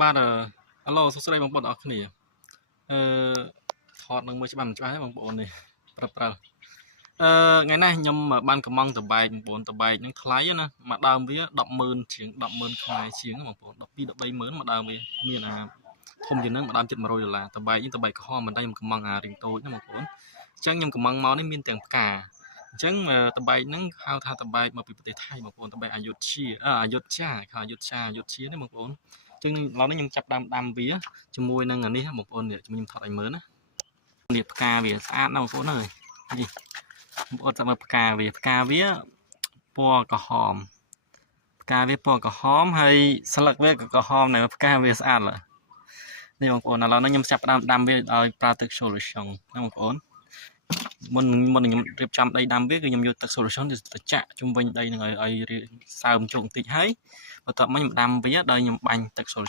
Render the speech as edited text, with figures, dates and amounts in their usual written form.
បាទអាឡូសួស្តីបងប្អូនអរគ្នាថតនឹងមើលច្បាស់មិនច្បាស់ទេបងប្អូននេះប្រើថ្ងៃនេះខ្ញុំបានកំងតបែកបងប្អូនតបែកនឹងថ្លៃណាមកដើមវា 100000 ជាង 100000 ខ្មែរជាងបងប្អូន 12 13000មកដើមវាមានធំជាងនឹងមកដើមជិត$100តបែកនេះតបែកក្រហមមិនដែរខ្ញុំកំងរៀងតូចណាបងប្អូនអញ្ចឹងខ្ញុំកំងមកនេះមានទាំងផ្កាអញ្ចឹងតបែកហ្នឹងហៅថាតបែកមកពីប្រទេសថៃបងប្អូនតបែកអយុធ្យាអយុធ្យានេះបងប្អូនចឹងឡើយនេះខ្ញុំចាប់ដាំវាជាមួយនឹងនេះបងប្អូននេះខ្ញុំថតឲ្យមើលណានេះផ្កាវាស្អាតណាស់បងប្អូនអើយនេះបងប្អូនចាំមើលផ្កាវាពណ៌ក្រហមផ្កាវាពណ៌ក្រហមហើយស្លឹកវាក៏ក្រហមដែរផ្កាវាស្អាតនេះបងប្អូនឥឡូវនេះខ្ញុំចាប់ដាំវាឲ្យប្រើទឹក solution ណាបងប្អូនមុនខ្ញុំរៀបចំដីដាំវាគឺខ្ញុំយកទឹក solution ទៅចាក់ជុំវិញដីនឹងឲ្យសើមជោគបន្តិចហើយបន្ទាប់មកខ្ញុំដាំវាដោយខ្ញុំបាញ់ទឹក solution